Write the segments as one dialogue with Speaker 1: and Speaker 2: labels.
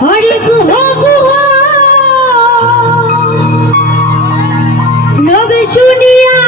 Speaker 1: হরি কুহ রবে শুনিয়া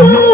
Speaker 1: Ooh.